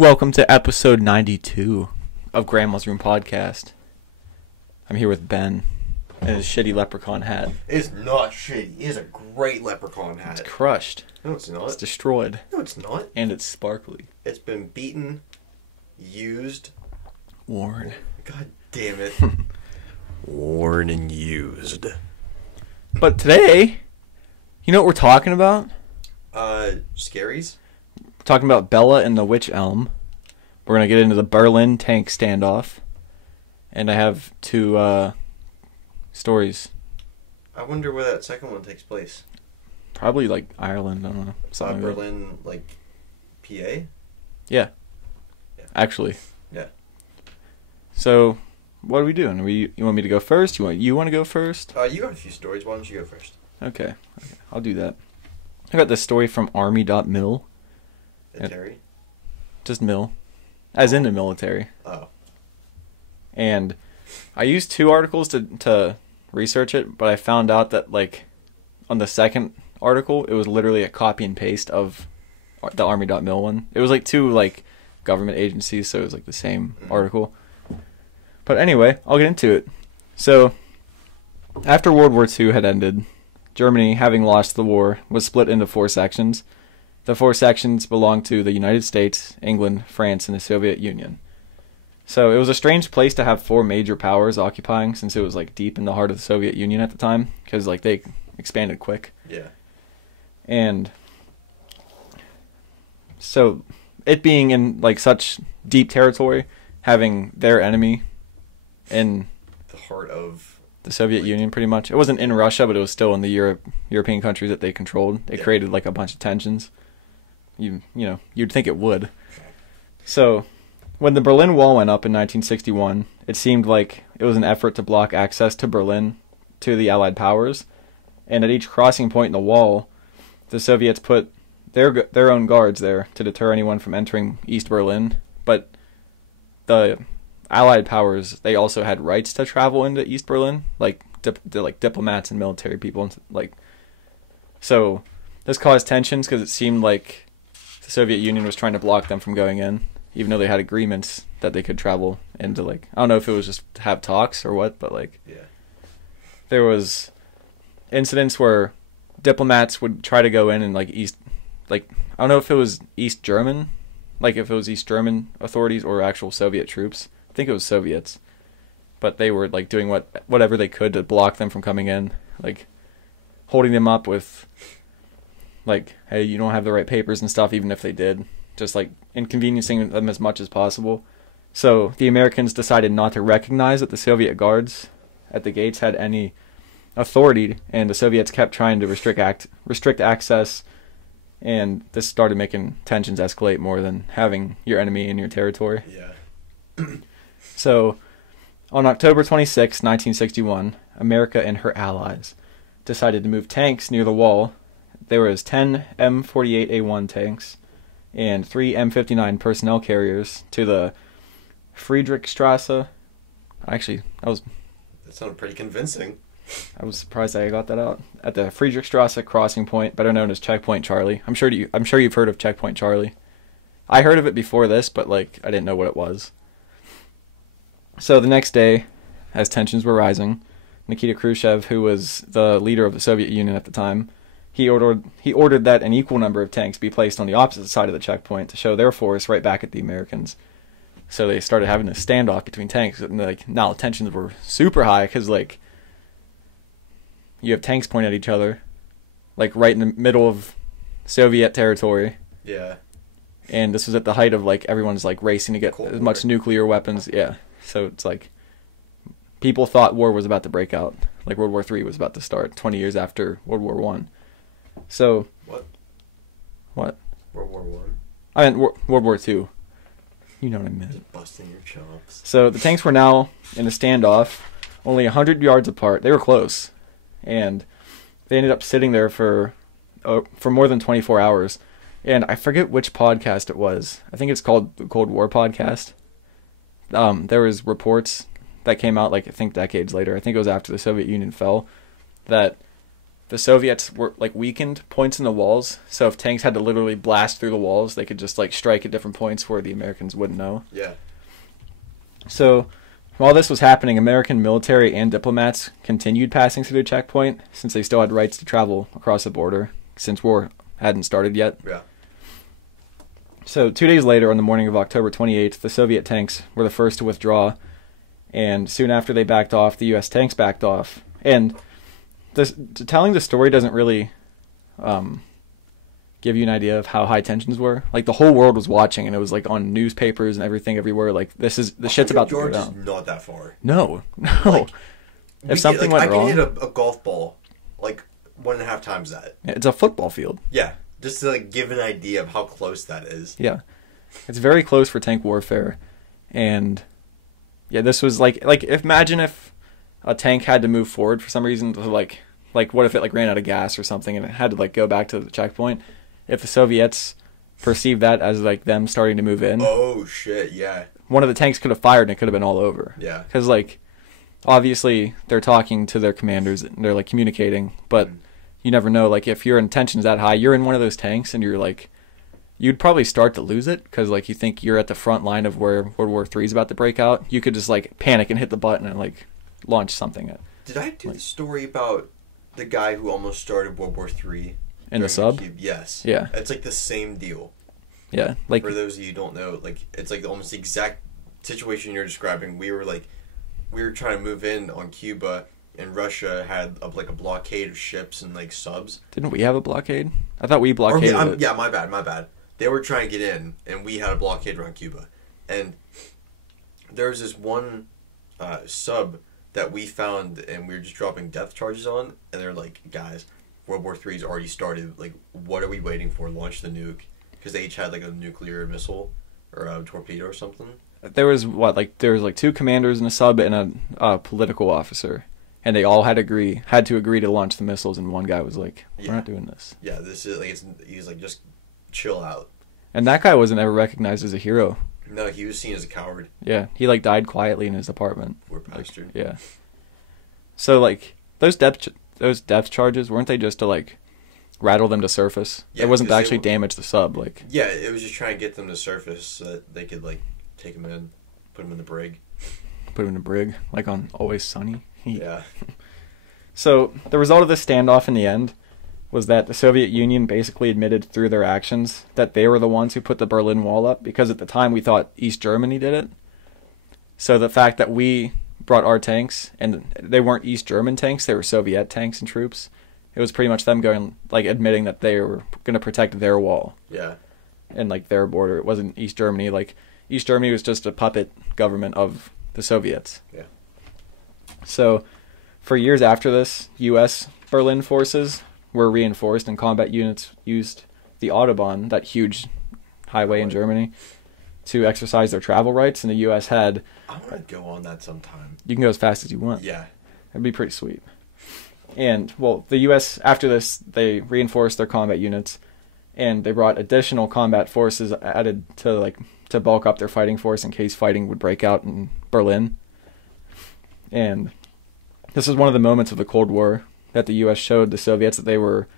Welcome to episode 92 of Grandma's Room Podcast. I'm here with Ben and his shitty leprechaun hat. It's not shitty. It is a great leprechaun hat. It's crushed. No, it's not. It's destroyed. No, it's not. And it's sparkly. It's been beaten, used, worn. God damn it. Worn and used. But today, you know what we're talking about? Scaries? We're talking about Bella and the Wych Elm. We're going to get into the Berlin tank standoff. And I have two stories. I wonder where that second one takes place. Probably like Ireland, I don't know. Something like Berlin, like PA? Yeah. Actually. Yeah. So, what are we doing? You want me to go first? You want to go first? You got a few stories. Why don't you go first? Okay. I'll do that. I got this story from army.mil. Terry? Just mil. As in the military. Oh. And I used two articles to research it, but I found out that, like, on the second article, it was literally a copy and paste of the army.mil one. It was, like, two, like, government agencies, so it was, like, the same article. But anyway, I'll get into it. So, after World War II had ended, Germany, having lost the war, was split into four sections. The four sections belonged to the United States, England, France, and the Soviet Union. So it was a strange place to have four major powers occupying, since it was like deep in the heart of the Soviet Union at the time, because like they expanded quick. Yeah. And so it being in like such deep territory, having their enemy in the heart of the Soviet Union, pretty much. It wasn't in Russia, but it was still in the European countries that they controlled. It created like a bunch of tensions. You know, you'd think it would. So, when the Berlin Wall went up in 1961, it seemed like it was an effort to block access to Berlin to the Allied powers. And at each crossing point in the wall, the Soviets put their own guards there to deter anyone from entering East Berlin. But the Allied powers, they also had rights to travel into East Berlin, like diplomats and military people, like. So this caused tensions because it seemed like the Soviet Union was trying to block them from going in, even though they had agreements that they could travel into, like, I don't know if it was just to have talks or what, but like, there was incidents where diplomats would try to go in and like I don't know if it was East German, like if it was East German authorities or actual Soviet troops. I think it was Soviets, but they were like doing whatever they could to block them from coming in, like holding them up with like, hey, you don't have the right papers and stuff, even if they did, just like inconveniencing them as much as possible. So the Americans decided not to recognize that the Soviet guards at the gates had any authority, and the Soviets kept trying to restrict access, and this started making tensions escalate more than having your enemy in your territory. Yeah. So, on October 26, 1961, America and her allies decided to move tanks near the wall. There was 10 M48A1 tanks and 3 M59 personnel carriers to the Friedrichstrasse. Actually, that sounded pretty convincing. I was surprised I got that out. At the Friedrichstrasse crossing point, better known as Checkpoint Charlie. I'm sure you've heard of Checkpoint Charlie. I heard of it before this, but like I didn't know what it was. So the next day, as tensions were rising, Nikita Khrushchev, who was the leader of the Soviet Union at the time, he ordered that an equal number of tanks be placed on the opposite side of the checkpoint to show their force right back at the Americans. So they started having a standoff between tanks, and like now tensions were super high because like you have tanks pointing at each other, like right in the middle of Soviet territory. Yeah. And this was at the height of like everyone's like racing to get as much nuclear weapons. Yeah. So it's like people thought war was about to break out, like World War III was about to start 20 years after World War I. So what? What? World War One. I meant World War II. You know what I meant. Just busting your chops. So the tanks were now in a standoff, only 100 yards apart. They were close, and they ended up sitting there for more than 24 hours. And I forget which podcast it was. I think it's called the Cold War podcast. There was reports that came out, like I think decades later. I think it was after the Soviet Union fell, that the Soviets were like weakened points in the walls. So if tanks had to literally blast through the walls, they could just like strike at different points where the Americans wouldn't know. Yeah. So while this was happening, American military and diplomats continued passing through the checkpoint since they still had rights to travel across the border since war hadn't started yet. Yeah. So 2 days later, on the morning of October 28th, the Soviet tanks were the first to withdraw, and soon after they backed off, the U.S. tanks backed off. And telling the story doesn't really give you an idea of how high tensions were. Like, the whole world was watching, and it was like on newspapers and everything everywhere. Like, the shit's about to go down. Is not that far. No. Like, if something went wrong, I can hit a golf ball like 1.5 times that. It's a football field. Yeah. Just to like give an idea of how close that is. Yeah, it's very close for tank warfare, and yeah, this was like imagine if a tank had to move forward for some reason to like what if it like ran out of gas or something and it had to like go back to the checkpoint. If the Soviets perceived that as like them starting to move in, oh shit, yeah, one of the tanks could have fired and it could have been all over. Yeah, because like obviously they're talking to their commanders and they're like communicating, but. You never know, like, if your intention's that high, you're in one of those tanks, and you're, like, you'd probably start to lose it, because, like, you think you're at the front line of where World War III is about to break out. You could just, like, panic and hit the button and, like, launch something. Did I do the story about the guy who almost started World War III? In the sub? Yes. Yeah. It's, like, the same deal. Yeah. Like, for those of you who don't know, like, it's, like, almost the exact situation you're describing. We were trying to move in on Cuba, and Russia had a blockade of ships and like subs. Didn't we have a blockade? I thought we blockaded it. Yeah, my bad. They were trying to get in, and we had a blockade around Cuba. And there was this one sub that we found, and we were just dropping depth charges on, and they're like, guys, World War III's already started. Like, what are we waiting for? Launch the nuke. Because they each had like a nuclear missile or a torpedo or something. There was 2 commanders in a sub and a political officer. And they all had to agree to launch the missiles, and one guy was like, we're not doing this. Yeah, this is like, he's like, just chill out. And that guy wasn't ever recognized as a hero. No, he was seen as a coward. Yeah, he like died quietly in his apartment. Poor bastard. Yeah. So like those depth charges, weren't they just to like rattle them to surface? Yeah, it wasn't to actually damage the sub. Like. Yeah, it was just trying to get them to surface so that they could like take them in, put them in the brig. Put them in the brig, like on Always Sunny. Yeah. So the result of this standoff in the end was that the Soviet Union basically admitted through their actions that they were the ones who put the Berlin Wall up, because at the time we thought East Germany did it. So the fact that we brought our tanks, and they weren't East German tanks, they were Soviet tanks and troops, it was pretty much them going, like, admitting that they were going to protect their wall. Yeah. And, like, their border. It wasn't East Germany. Like, East Germany was just a puppet government of the Soviets. Yeah. So, for years after this, U.S. Berlin forces were reinforced, and combat units used the Autobahn, that huge highway in Germany, to exercise their travel rights, and the U.S. had... I want to go on that sometime. You can go as fast as you want. Yeah. It'd be pretty sweet. And, well, the U.S., after this, they reinforced their combat units, and they brought additional combat forces added to bulk up their fighting force in case fighting would break out in Berlin. And this was one of the moments of the Cold War that the U.S. showed the Soviets that they weren't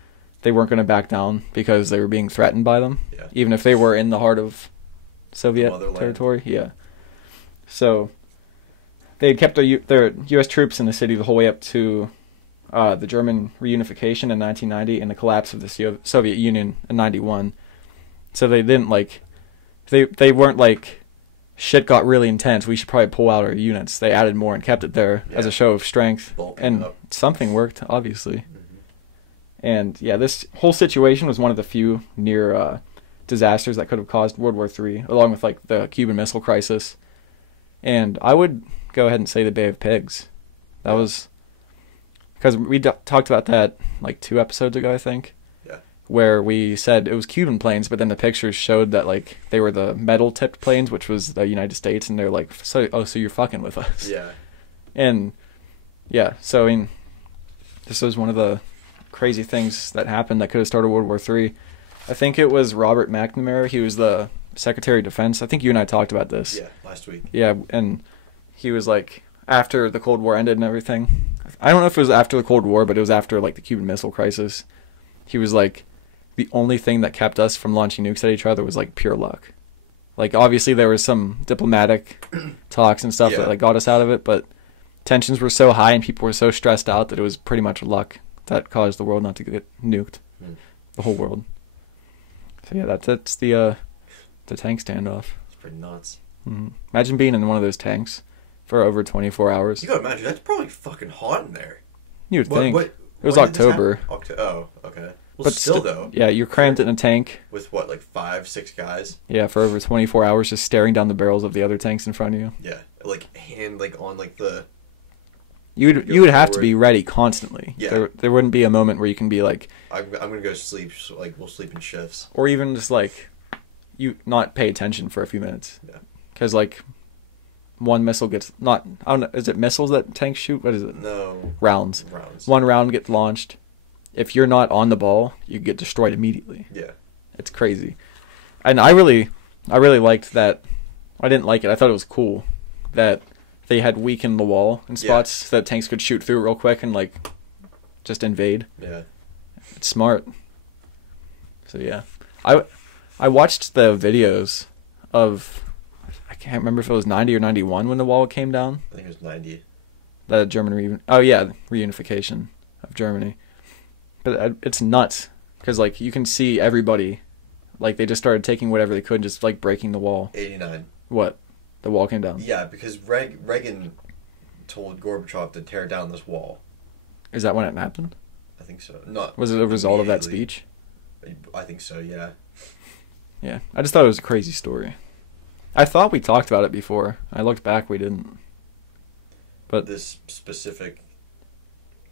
going to back down because they were being threatened by them, even if they were in the heart of Soviet territory. Yeah. So they had kept their U.S. troops in the city the whole way up to the German reunification in 1990 and the collapse of the Soviet Union in 91. So they didn't they weren't like, shit got really intense, we should probably pull out our units. They added more and kept it there as a show of strength. And something worked, obviously. Mm-hmm. And yeah, this whole situation was one of the few near disasters that could have caused World War III, along with like the Cuban Missile Crisis. And I would go ahead and say the Bay of Pigs. That was... Because we talked about that like 2 episodes ago, I think. Yeah. Where we said it was Cuban planes, but then the pictures showed that like they were the metal-tipped planes, which was the United States, and they're like, so you're fucking with us. Yeah. And yeah, so I mean, this was one of the crazy things that happened that could have started World War III. I think it was Robert McNamara. He was the Secretary of Defense. I think you and I talked about this. Yeah, last week. Yeah, and he was like, after the Cold War ended and everything. I don't know if it was after the Cold War, but it was after like the Cuban Missile Crisis. He was like, the only thing that kept us from launching nukes at each other was like pure luck. Like obviously there was some diplomatic talks and stuff that like got us out of it, but tensions were so high and people were so stressed out that it was pretty much luck that caused the world not to get nuked. The whole world. So yeah, that's the tank standoff. It's pretty nuts. Imagine being in one of those tanks for over 24 hours. You gotta imagine, that's probably fucking hot in there. You would think. It was October. Oh, okay. Well, but still, though. Yeah, you're crammed in a tank. With what, like 5-6 guys? Yeah, for over 24 hours, just staring down the barrels of the other tanks in front of you. Yeah, like hand like on like the... You would have to be ready constantly. Yeah. There wouldn't be a moment where you can be like... I'm gonna go sleep, so like we'll sleep in shifts. Or even just like, you not pay attention for a few minutes. Yeah. Because like, one missile gets... I don't know, is it missiles that tanks shoot? What is it? No. Rounds. One round gets launched. If you're not on the ball, you get destroyed immediately. Yeah. It's crazy. And I really liked that. I didn't like it. I thought it was cool that they had weakened the wall in spots so that tanks could shoot through real quick and like just invade. Yeah. It's smart. So yeah. I watched the videos of, I can't remember if it was 90 or 91 when the wall came down. I think it was 90. The German reunification of Germany. But it's nuts, because, like, you can see everybody, like, they just started taking whatever they could, just, like, breaking the wall. 89. What? The wall came down? Yeah, because Reagan told Gorbachev to tear down this wall. Is that when it happened? I think so. Not Was it a result of that speech? I think so, yeah. Yeah, I just thought it was a crazy story. I thought we talked about it before. I looked back, we didn't. But this specific...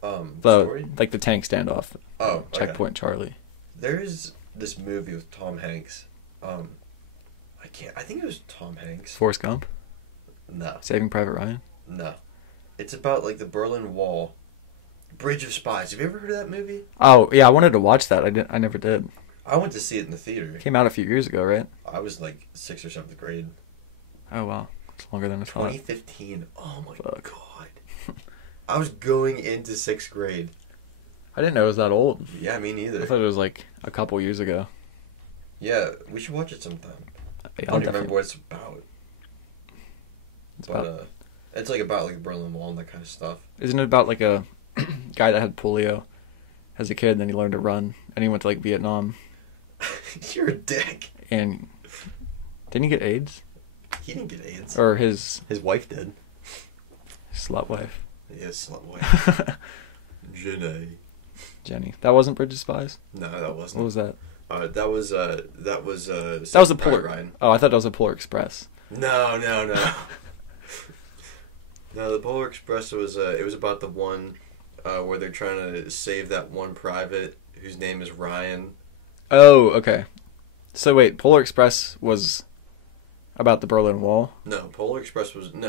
story? Like the tank standoff. Oh, Checkpoint Charlie. There's this movie with Tom Hanks. I think it was Tom Hanks. Forrest Gump? No. Saving Private Ryan? No. It's about like the Berlin Wall. Bridge of Spies. Have you ever heard of that movie? Oh, yeah, I wanted to watch that. I never did. I went to see it in the theater. It came out a few years ago, right? I was like 6th or 7th grade. Oh, wow. It's longer than I thought. 2015. Oh my god. I was going into 6th grade. I didn't know it was that old. Yeah, me neither. I thought it was like a couple years ago. Yeah, we should watch it sometime. Yeah, I don't even remember what it's about. It's like about like the Berlin Wall and that kind of stuff. Isn't it about like a guy that had polio as a kid, and then he learned to run, and he went to like Vietnam? You're a dick. And didn't he get AIDS? He didn't get AIDS. Or his wife did. Slut wife. Yeah, slut wife. Jenny. That wasn't Bridge of Spies? No, that wasn't. What was that? That was the Polar Ryan. Oh, I thought that was a Polar Express. No. No, the Polar Express was it was about the one where they're trying to save that one private whose name is Ryan. Oh, okay. So wait, Polar Express was about the Berlin Wall? No,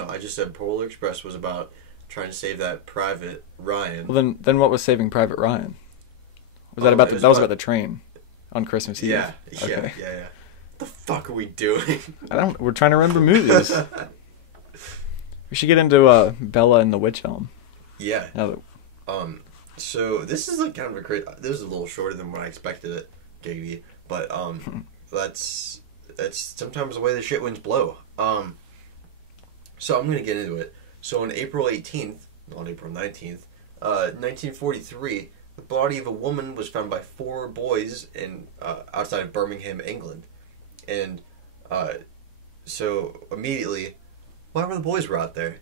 I just said Polar Express was about trying to save that private Ryan. Well, then what was Saving Private Ryan? Was that about that was about the train on Christmas Eve? Yeah. Okay. Yeah. What the fuck are we doing? We're trying to remember movies. We should get into Bella and the Wych Elm. Yeah. Now that... So this is like kind of this is a little shorter than what I expected it, Giggity. But that's sometimes the way the shit winds blow. So I'm gonna get into it. So on April 18th, not April 19th, 1943, the body of a woman was found by 4 boys in outside of Birmingham, England. And so immediately, whatever the boys were out there,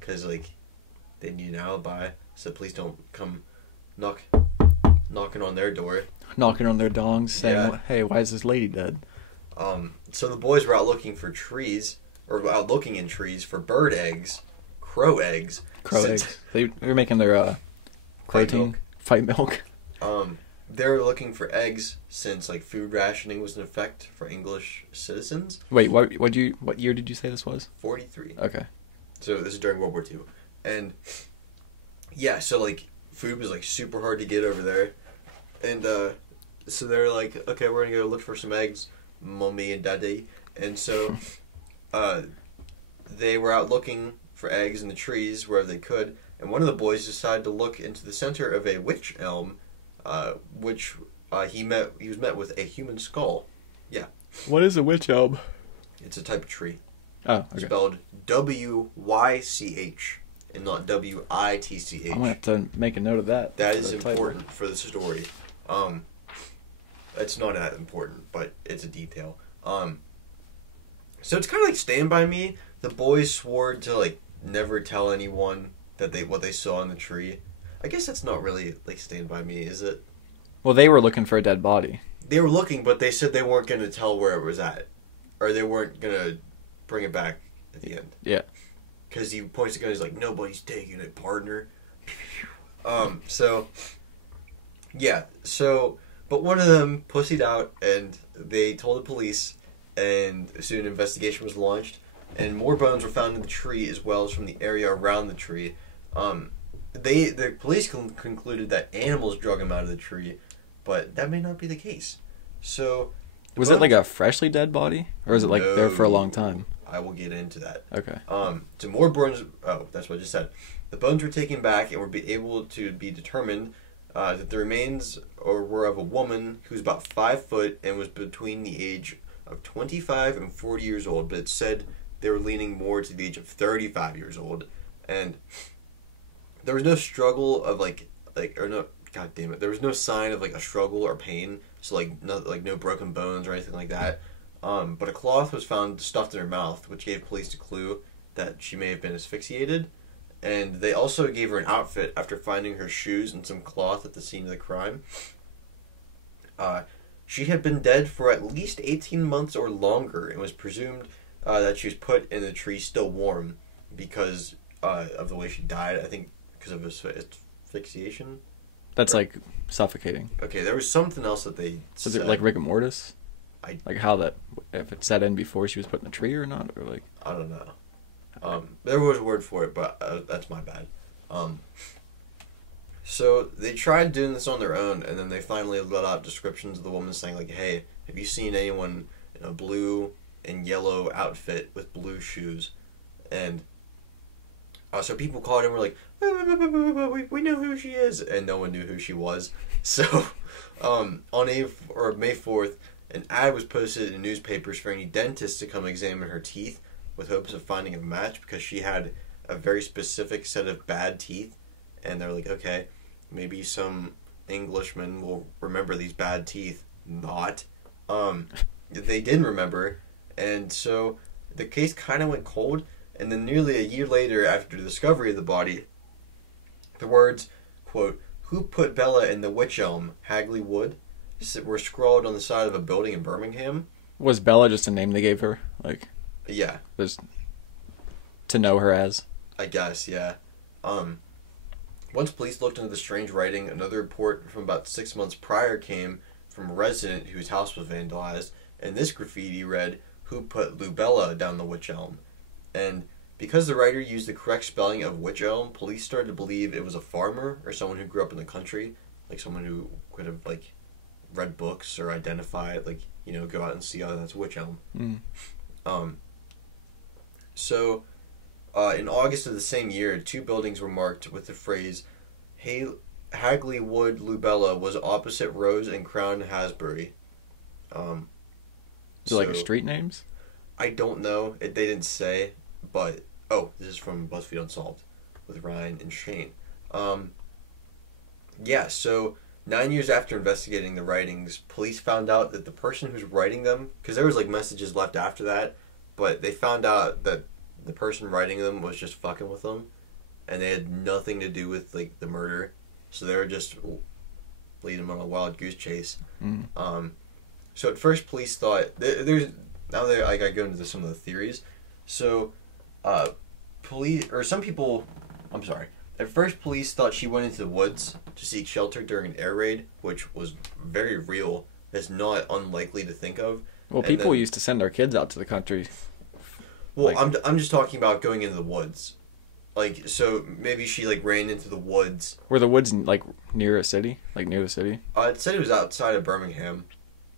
because like they need an alibi, so police don't come knocking on their door. Knocking on their dongs saying, hey, why is this lady dead? So the boys were out looking for trees, or out looking in trees for bird eggs. Crow eggs. They were making their protein fight milk. They were looking for eggs since like food rationing was in effect for English citizens. Wait, what year did you say this was? 43. Okay. So this is during World War II, and yeah, so like food was like super hard to get over there, and so they're like, okay, we're gonna go look for some eggs, mommy and daddy, and so they were out looking for eggs in the trees wherever they could, and one of the boys decided to look into the center of a wych elm, which he was met with a human skull. Yeah. What is a wych elm? It's a type of tree. Oh, okay. Spelled W-Y-C-H and not W-I-T-C-H. I'm gonna have to make a note of that. That is important for the story. It's not that important, but it's a detail. So it's kind of like Stand By Me. The boys swore to like never tell anyone that what they saw in the tree. I guess that's not really like Stand By Me, is it? Well, they were looking for a dead body. They were looking, but they said they weren't going to tell where it was at, or they weren't going to bring it back at the end. Yeah. Because he points to the gun, he's like, "Nobody's taking it, partner." But one of them pussied out, and they told the police, and soon an investigation was launched, and more bones were found in the tree as well as from the area around the tree. The police concluded that animals drug him out of the tree, but that may not be the case. So, was it like a freshly dead body, or is it like there for a long time? I will get into that. Okay. So more bones. Oh, that's what I just said. The bones were taken back and were able to be determined that the remains were of a woman who was about 5 foot and was between the age of 25 and 40 years old. But it said they were leaning more to the age of 35 years old, and there was no struggle of God damn it, there was no sign of like a struggle or pain. So no broken bones or anything like that. But a cloth was found stuffed in her mouth, which gave police a clue that she may have been asphyxiated. And they also gave her an outfit after finding her shoes and some cloth at the scene of the crime. She had been dead for at least 18 months or longer and was presumed that she was put in the tree still warm because of the way she died. I think because of asphyxiation. That's like suffocating. Okay, there was something else that they said. Was it like rigor mortis? Like how that, if it set in before she was put in the tree or not, or like... I don't know. There was a word for it, but that's my bad. So they tried doing this on their own, and then they finally let out descriptions of the woman saying like, "Hey, have you seen anyone in a blue and yellow outfit with blue shoes?" And so people called and were like, we know who she is, and no one knew who she was. So on May 4th, an ad was posted in newspapers for any dentist to come examine her teeth with hopes of finding a match because she had a very specific set of bad teeth. And they're like, okay, maybe some Englishman will remember these bad teeth. Not. They didn't remember. And so the case kind of went cold. And then nearly a year later, after the discovery of the body, the words, quote, "Who put Bella in the wych elm, Hagley Wood?" were scrawled on the side of a building in Birmingham. Was Bella just a name they gave her? Like, yeah. Just to know her as? I guess, yeah. Once police looked into the strange writing, another report from about 6 months prior came from a resident whose house was vandalized, and this graffiti read, "Who put Lubella down the wych elm?" And because the writer used the correct spelling of wych elm, police started to believe it was a farmer or someone who grew up in the country, like someone who could have, like, read books or identify it, like, you know, go out and see, oh, that's wych elm. So, in August of the same year, 2 buildings were marked with the phrase, Hagley Wood Lubella was opposite Rose and Crown Hasbury. Is it like street names? I don't know. They didn't say, but... Oh, this is from BuzzFeed Unsolved with Ryan and Shane. Yeah, so 9 years after investigating the writings, police found out that the person who's writing them... Because there was, like, messages left after that, but they found out that the person writing them was just fucking with them, and they had nothing to do with, like, the murder. So they were just leading them on a wild goose chase. So at first, police thought... Now that I go into some of the theories, so some people, I'm sorry. At first, police thought she went into the woods to seek shelter during an air raid, which was very real. It's not unlikely to think of. Well, people used to send their kids out to the country. Well, like, I'm just talking about going into the woods, like, so maybe she like ran into the woods. Were the woods like near a city, like near the city? It said it was outside of Birmingham.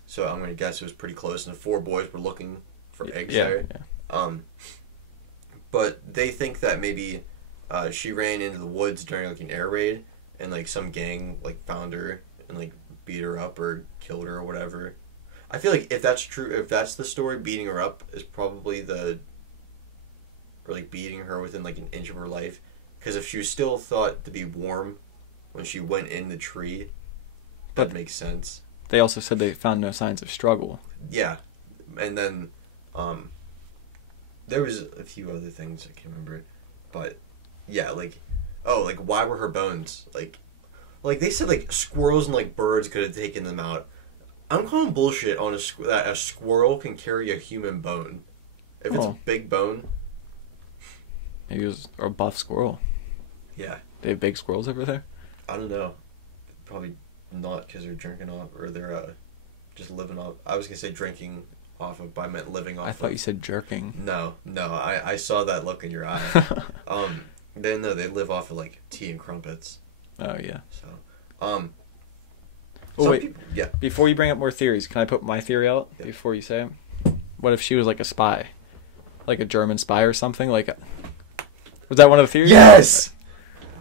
So I'm going to guess it was pretty close, and the 4 boys were looking for eggs there. Yeah. but they think that maybe she ran into the woods during like an air raid, and like some gang like found her and like beat her up or killed her or whatever. I feel like if that's true, if that's the story, beating her up is probably or like beating her within like an inch of her life. Because if she was still thought to be warm when she went in the tree, that makes sense. They also said they found no signs of struggle. Yeah, and then there was a few other things I can't remember, but yeah, like why were her bones like they said like squirrels and like birds could have taken them out. I'm calling bullshit on that a squirrel can carry a human bone. If it's a big bone. Maybe it was a buff squirrel. Yeah. They have big squirrels over there? I don't know. Probably not, because they're drinking off, or they're just living off. I was going to say drinking off of, but I meant living off of. I thought you said jerking. No. I saw that look in your eye. They live off of like tea and crumpets. Oh, yeah. So, wait. People, yeah. Before you bring up more theories, can I put my theory out before you say it? What if she was like a spy? Like a German spy or something? Was that one of the theories? Yes!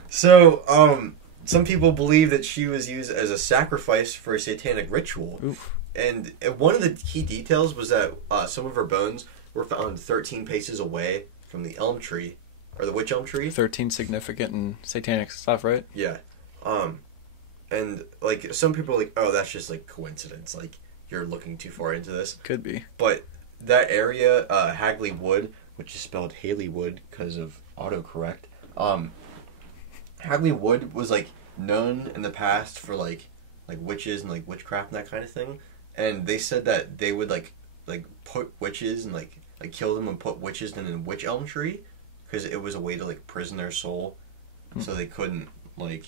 So, some people believe that she was used as a sacrifice for a satanic ritual. Oof. And one of the key details was that some of her bones were found 13 paces away from the elm tree, or the witch elm tree. 13 significant and satanic stuff, right? Yeah. And, like, some people are like, oh, that's just, like, coincidence. Like, you're looking too far into this. Could be. But that area, Hagley Wood, which is spelled Haley Wood because of autocorrect, Hagley Wood was, like, known in the past for, like witches and, like, witchcraft and that kind of thing. And they said that they would, like put witches and, like kill them and put witches in a witch elm tree because it was a way to, like, prison their soul so they couldn't, like,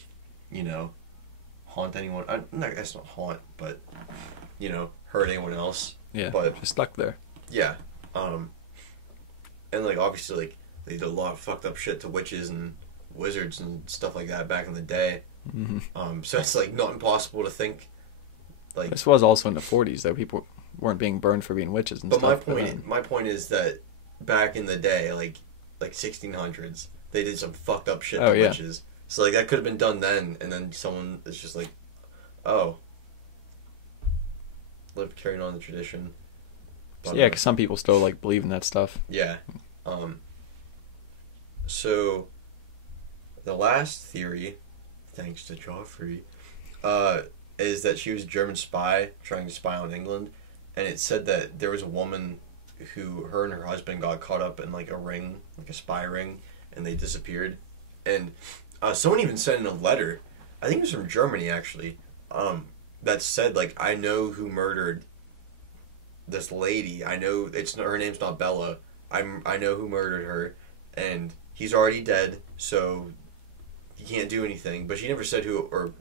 haunt anyone. I guess not haunt, but, hurt anyone else. Yeah, but just stuck there. Yeah. And, like, obviously, like, they did a lot of fucked up shit to witches and wizards and stuff like that back in the day. Mm-hmm. So it's, like, not impossible to think, like... This was also in the 40s, though. People weren't being burned for being witches and stuff. But my point is that back in the day, like 1600s, they did some fucked up shit to witches. So, like, that could have been done then, and then someone is just like, oh, carrying on the tradition. But, yeah, because some people still, like, believe in that stuff. Yeah. So, the last theory, thanks to Joffrey, is that she was a German spy trying to spy on England, and it said that there was a woman who, her and her husband got caught up in, like, a ring, like a spy ring, and they disappeared. And someone even sent in a letter, I think it was from Germany, actually, that said, like, I know who murdered this lady. I know her name's not Bella. I know who murdered her, and he's already dead, so he can't do anything. But she never said who, or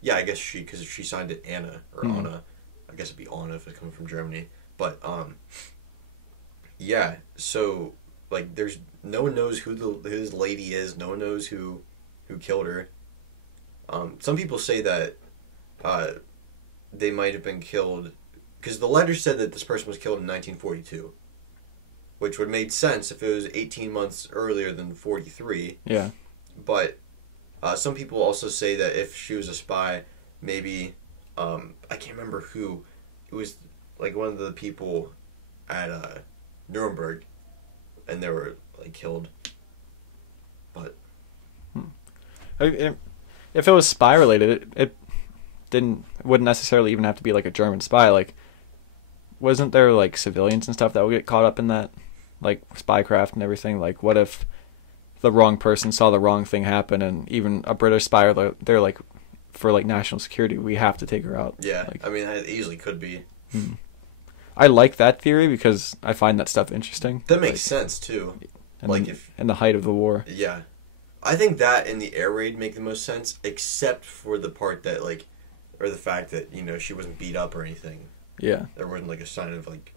yeah, I guess because she signed it Anna or Anna. I guess it'd be Anna if it's coming from Germany. But yeah. So, like, there's no one knows who this lady is. No one knows who killed her. Some people say that they might have been killed because the letter said that this person was killed in 1942, which would make sense if it was 18 months earlier than 43. Yeah. But some people also say that if she was a spy, maybe I can't remember who. It was like one of the people at Nuremberg, and they were, like, killed. But if it was spy related, it wouldn't necessarily even have to be, like, a German spy. Like, wasn't there, like, civilians and stuff that would get caught up in that, like, spycraft and everything? Like, what if the wrong person saw the wrong thing happen, and even a British spy, they're like, for, like, national security, we have to take her out. Yeah, like, I mean, it easily could be. I like that theory because I find that stuff interesting. That makes sense too. In the height of the war. Yeah, I think that and the air raid make the most sense, except for the part that, like, or the fact that, she wasn't beat up or anything. Yeah, there wasn't, like, a sign of, like,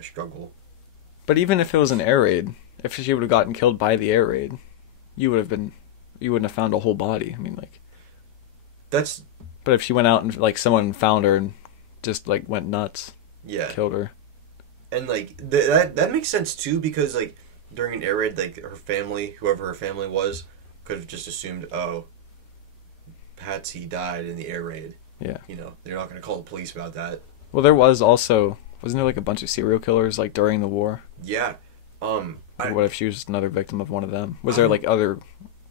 struggle. But even if it was an air raid, if she would have gotten killed by the air raid, you wouldn't have found a whole body. I mean, like, that's. But if she went out and, like, someone found her and just, like, went nuts, yeah, killed her, and, like, that makes sense too, because, like, during an air raid, like her family, whoever her family was, could have just assumed, oh, Patsy died in the air raid. Yeah. You know, they're not going to call the police about that. Well, there was also, wasn't there like a bunch of serial killers like during the war? Yeah. What if she was another victim of one of them? Was there like other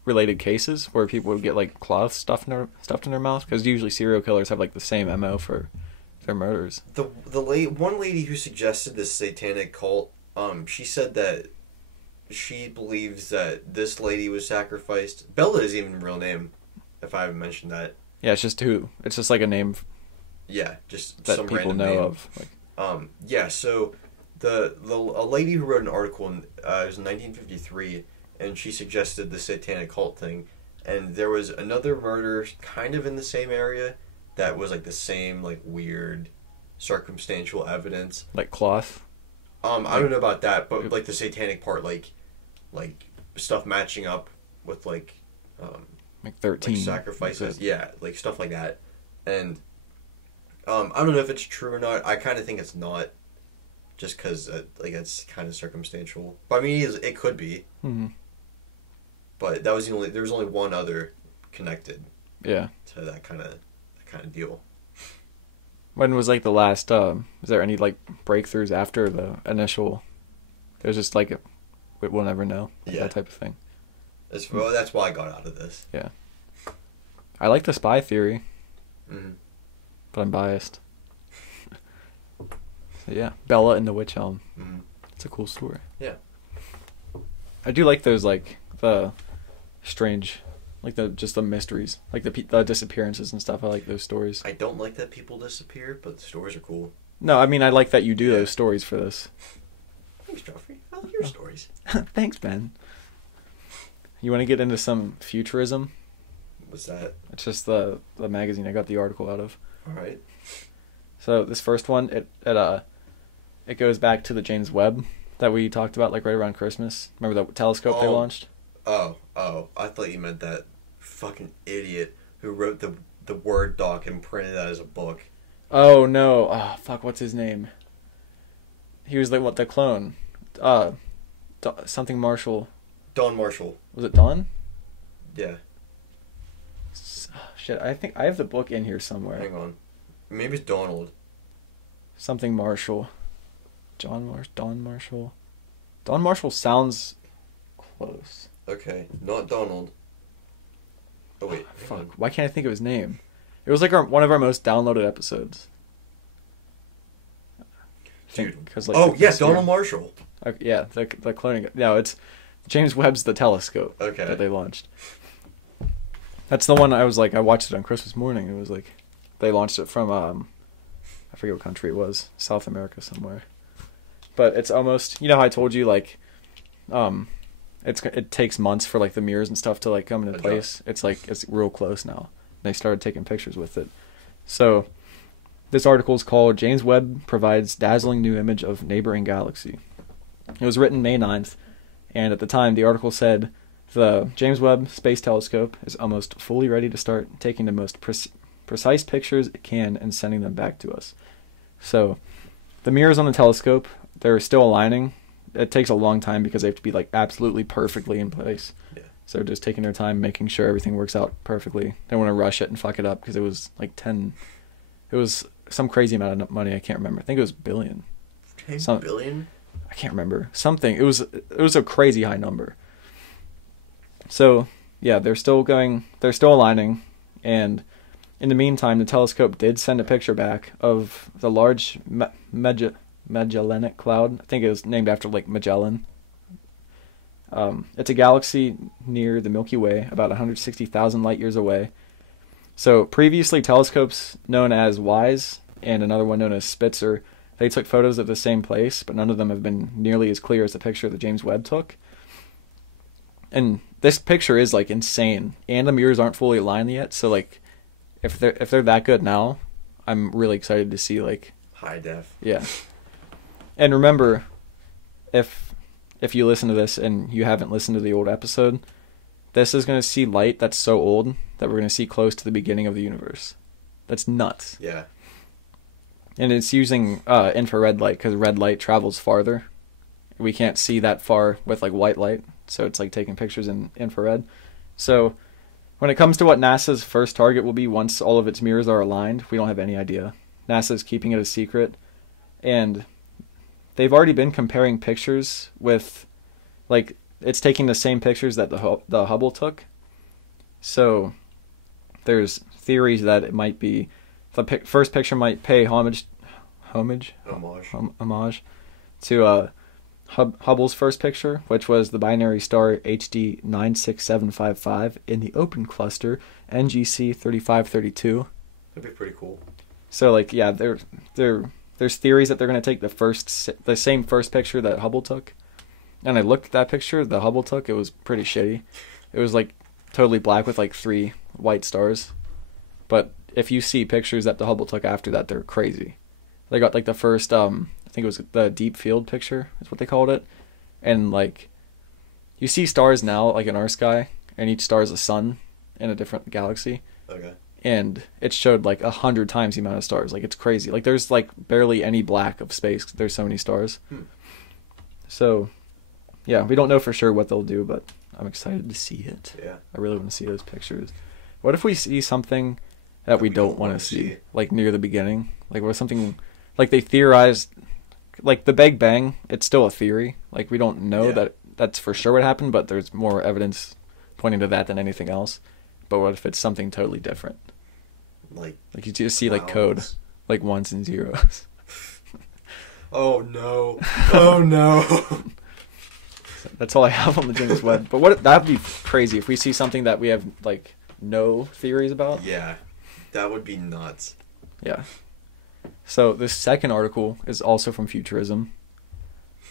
related cases where people would get like cloth stuffed in their mouth? Because usually serial killers have like the same MO for their murders. The one lady who suggested this satanic cult, she said that she believes that this lady was sacrificed. Bella isn't even a real name, if I haven't mentioned that. Yeah, it's just like a name. Yeah, just that some people random know name. of. Like, yeah, so a lady who wrote an article in it was in 1953, and she suggested the satanic cult thing, and there was another murder kind of in the same area that was like the same like weird circumstantial evidence. like cloth. I don't know about that, but like the satanic part, like stuff matching up with like 13 like sacrifices, yeah, like stuff like that, and I don't know if it's true or not. I kind of think it's not, just because like it's kind of circumstantial. But I mean, it could be. Mm-hmm. But there was only one other connected. Yeah. To that kind of deal. When was like the last? Was there any like breakthroughs after the initial? There's just like we'll never know. Like, that type of thing. That's why I got out of this. Yeah. I like the spy theory. Mm-hmm. But I'm biased. So yeah, Bella and the Wych Elm. Mm-hmm. It's a cool story. Yeah. I do like those like the strange, like the mysteries, like the disappearances and stuff. I like those stories. I don't like that people disappear, but the stories are cool. No, I mean I like that you do those stories for this. Thanks, Joffrey. I like your stories. Thanks, Ben. You want to get into some futurism? What's that? It's just the magazine I got the article out of. All right. So this first one, it goes back to the James Webb that we talked about like right around Christmas. Remember the telescope they launched? Oh, I thought you meant that fucking idiot who wrote the Word doc and printed that as a book. Oh no! Oh fuck! What's his name? He was like the clone? Something Marshall. Don Marshall. Was it Don? Yeah. Shit! I think I have the book in here somewhere. Hang on. Maybe it's Donald. Something Marshall. Don Marshall. Don Marshall sounds close. Okay, not Donald. Oh wait, fuck! Why can't I think of his name? It was like one of our most downloaded episodes. Dude. Like, yes, Donald Marshall. Yeah, the cloning. No, it's James Webb's The Telescope. Okay. That they launched. That's the one I watched it on Christmas morning. It was like, they launched it from, I forget what country it was. South America somewhere. But it's almost, you know how I told you, like, it takes months for, like, the mirrors and stuff to, like, come into place. It's, like, it's real close now. They started taking pictures with it. So, this article is called James Webb Provides Dazzling New Image of Neighboring Galaxy. It was written May 9th, and at the time, the article said, the James Webb Space Telescope is almost fully ready to start taking the most precise pictures it can and sending them back to us. So, the mirrors on the telescope, they're still aligning. It takes a long time because they have to be like absolutely perfectly in place. Yeah. So they're just taking their time, making sure everything works out perfectly. They don't want to rush it and fuck it up because it was like it was some crazy amount of money. I can't remember. I think it was billion. 10 billion? I can't remember. Something. It was a crazy high number. So, yeah, they're still aligning, and in the meantime, the telescope did send a picture back of the large Magellanic Cloud. I think it was named after Lake Magellan. It's a galaxy near the Milky Way, about 160,000 light years away. So, previously, telescopes known as WISE and another one known as Spitzer, they took photos of the same place, but none of them have been nearly as clear as the picture that James Webb took. And this picture is like insane, and the mirrors aren't fully aligned yet. So like, if they're that good now, I'm really excited to see like high def. Yeah. And remember, if you listen to this and you haven't listened to the old episode, this is going to see light that's so old that we're going to see close to the beginning of the universe. That's nuts. Yeah. And it's using infrared light because red light travels farther. we can't see that far with like white light, so it's like taking pictures in infrared. So when it comes to what NASA's first target will be once all of its mirrors are aligned, we don't have any idea. NASA's keeping it a secret, and they've already been comparing pictures with, like, it's taking the same pictures that the Hubble took. So there's theories that it might be the first picture might pay homage to Hubble's first picture, which was the binary star HD 96755 in the open cluster NGC 3532. That'd be pretty cool. So like, yeah, there's theories that they're going to take the same first picture that Hubble took. And I looked at that picture the Hubble took. It was pretty shitty. It was like totally black with like 3 white stars. But if you see pictures that the Hubble took after that, they're crazy. They got like the first, I think it was the deep field picture, is what they called it. And like, you see stars now, like in our sky, and each star is a sun in a different galaxy. Okay. And it showed like 100 times the amount of stars. Like, it's crazy. Like, there's like barely any black of space. There's so many stars. So, yeah, we don't know for sure what they'll do, but I'm excited to see it. Yeah. I really want to see those pictures. What if we see something that we don't want to see? Like, near the beginning? Like, what if something... Like, they theorized... Like, the Big Bang, it's still a theory. Like, we don't know that that's for sure what happened, but there's more evidence pointing to that than anything else. But what if it's something totally different? Like you just see, like, code. Like, ones and zeros. Oh, no. Oh, no. That's all I have on the James Webb. But that'd be crazy if we see something that we have, like, no theories about. Yeah. That would be nuts. Yeah. So this second article is also from Futurism.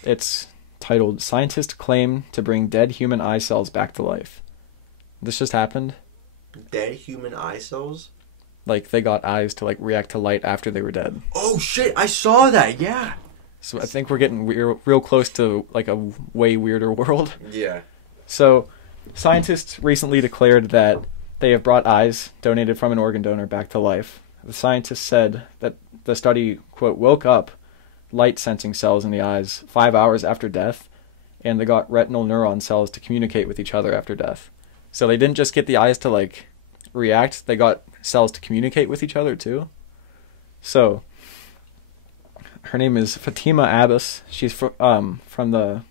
It's titled, Scientists Claim to Bring Dead Human Eye Cells Back to Life. This just happened. Dead human eye cells? Like, they got eyes to, like, react to light after they were dead. Oh, shit! I saw that, yeah! So I think we're getting real close to, like, a way weirder world. Yeah. So, scientists recently declared that they have brought eyes donated from an organ donor back to life. The scientists said that the study, quote, woke up light-sensing cells in the eyes 5 hours after death, and they got retinal neuron cells to communicate with each other after death. So they didn't just get the eyes to, like, react, they got cells to communicate with each other, too. So, her name is Fatima Abbas. She's from the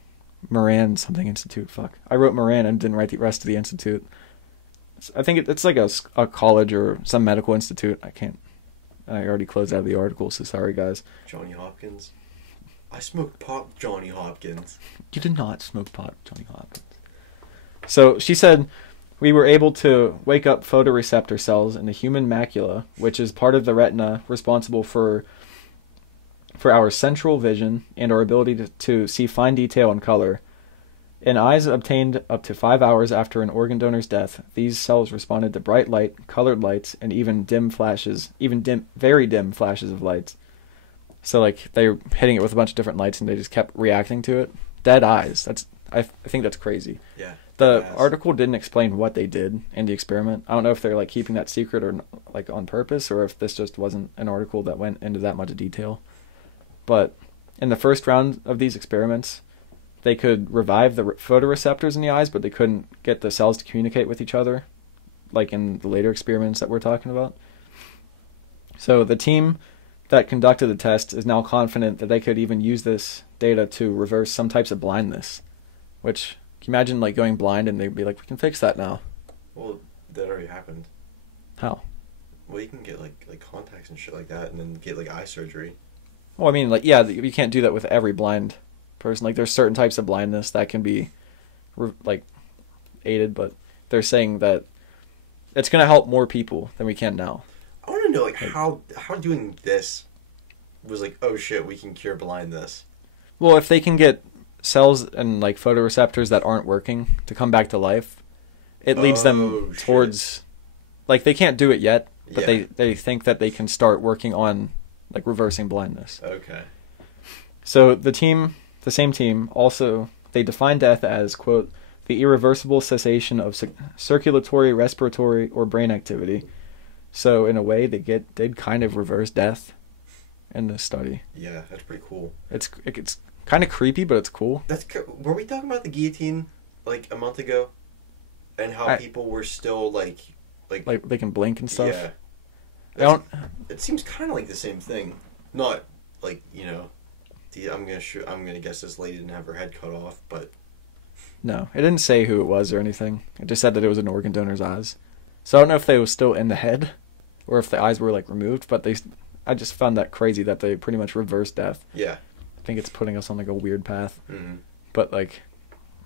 Moran something institute. Fuck. I wrote Moran and didn't write the rest of the institute. I think it's like a college or some medical institute. I already closed out of the article, so sorry, guys. Johnny Hopkins. I smoked pot, Johnny Hopkins. You did not smoke pot, Johnny Hopkins. So she said, we were able to wake up photoreceptor cells in the human macula, which is part of the retina responsible for our central vision and our ability to see fine detail and color. In eyes obtained up to 5 hours after an organ donor's death, these cells responded to bright light, colored lights, and even very dim flashes of lights. So, like, they're hitting it with a bunch of different lights, and they just kept reacting to it. Dead eyes. I think that's crazy. Yeah. The article didn't explain what they did in the experiment. I don't know if they're, like, keeping that secret or, like, on purpose, or if this just wasn't an article that went into that much detail. But in the first round of these experiments, they could revive the photoreceptors in the eyes, but they couldn't get the cells to communicate with each other, like in the later experiments that we're talking about. So the team that conducted the test is now confident that they could even use this data to reverse some types of blindness. Which, can you imagine, like, going blind and they'd be like, we can fix that now? Well, that already happened. How? Well, you can get, like contacts and shit like that, and then get, like, eye surgery. Well, I mean, like, yeah, you can't do that with every blind person. Like, there's certain types of blindness that can be, like, aided, but they're saying that it's going to help more people than we can now. I want to know, like, how doing this was like, oh shit, we can cure blindness. Well, if they can get cells and, like, photoreceptors that aren't working to come back to life, it leads them towards, like, they can't do it yet, but they think that they can start working on, like, reversing blindness. Okay. So the same team, also, they define death as, quote, the irreversible cessation of circulatory, respiratory, or brain activity. So, in a way, they did kind of reverse death in this study. Yeah, that's pretty cool. It's Kind of creepy, but it's cool. Were we talking about the guillotine like a month ago, and how people were still like they can blink and stuff. Yeah, it seems kind of like the same thing. Not like I'm gonna guess this lady didn't have her head cut off, but no, it didn't say who it was or anything. It just said that it was an organ donor's eyes. So I don't know if they were still in the head, or if the eyes were like removed. But I just found that crazy that they pretty much reversed death. Yeah. I think it's putting us on like a weird path. Mm-hmm. But like,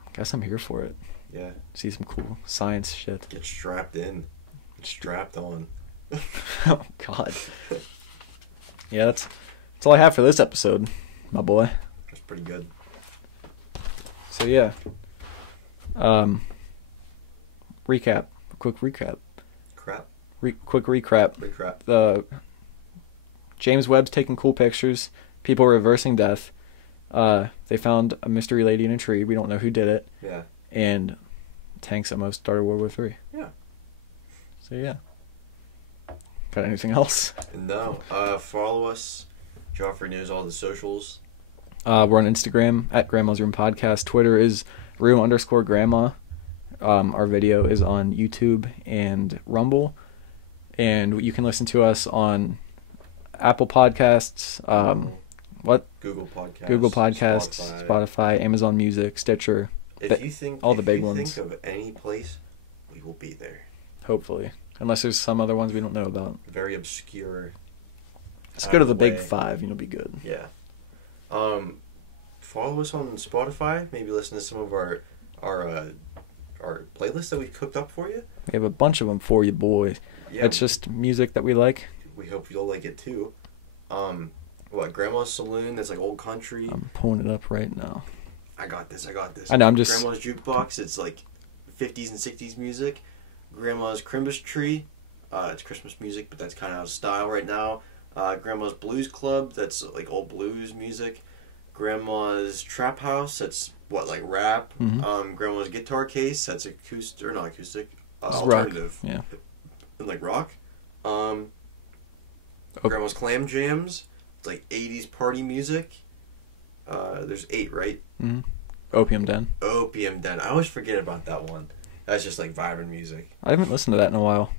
I guess I'm here for it. Yeah. See some cool science shit. Get strapped in. Get strapped on. Oh God. Yeah, that's all I have for this episode, my boy. That's pretty good. So yeah. Recap. Quick recap. Quick recap. James Webb's taking cool pictures. People reversing death. They found a mystery lady in a tree. We don't know who did it. Yeah. And tanks almost started World War III. Yeah. So yeah. Got anything else? No. Follow us. Joffrey knows all the socials. We're on Instagram at Grandma's Room Podcast. Twitter is room_grandma. Our video is on YouTube and Rumble. And you can listen to us on Apple Podcasts. Google Podcasts, Spotify, Amazon Music, Stitcher. If you think of any place, we will be there. Hopefully. Unless there's some other ones we don't know about. Very obscure. Just go to the big 5 and you'll be good. Yeah. Follow us on Spotify. Maybe listen to some of our playlists that we've cooked up for you. We have a bunch of them for you, boys. Yeah. It's just music that we like. We hope you'll like it too. Grandma's Saloon, that's like old country. I'm pulling it up right now. I got this. I know, I'm just... Grandma's Jukebox, it's like 50s and 60s music. Grandma's Christmas Tree, it's Christmas music, but that's kind of out of style right now. Grandma's Blues Club, that's like old blues music. Grandma's Trap House, that's like rap. Mm-hmm. Grandma's Guitar Case, that's acoustic, or not acoustic, it's alternative. Rock. Yeah. And like rock. Grandma's Clam Jams, it's like 80s party music. There's 8, right? Mm-hmm. Opium Den. I always forget about that one. That's just like vibrant music. I haven't listened to that in a while.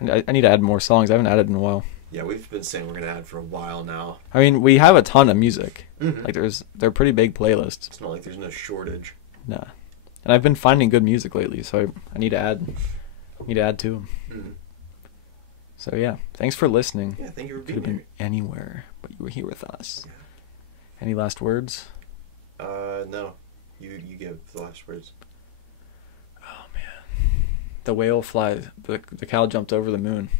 I need to add more songs. I haven't added in a while. Yeah, we've been saying we're going to add for a while now. I mean, we have a ton of music. Mm-hmm. Like they're pretty big playlists. It's not like there's no shortage. Nah. And I've been finding good music lately, so I need to add to them. Mm-hmm. So yeah, thanks for listening. Yeah, thank you for being here. Could have been anywhere, but you were here with us. Yeah. Any last words? No. You give the last words. Oh man. The whale flies. The cow jumped over the moon.